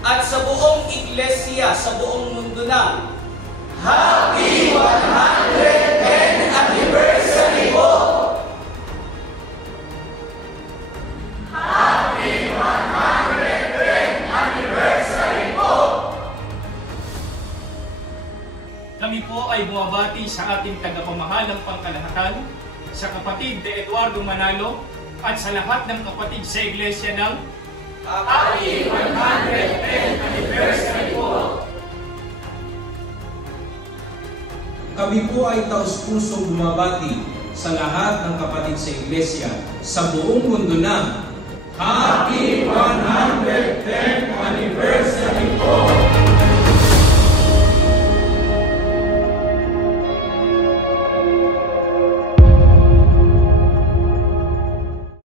at sa buong iglesia sa buong mundo na. Happy 110th anniversary po! Happy 110th anniversary po! Kami po ay bumabati sa ating tagapamahalang pangkalahatan, sa kapatid de Eduardo Manalo, at sa lahat ng kapatid sa iglesia ng Happy 110th anniversary po! Kami po ay taus-pusong bumabati sa lahat ng kapatid sa iglesia sa buong mundo na Happy 110th anniversary!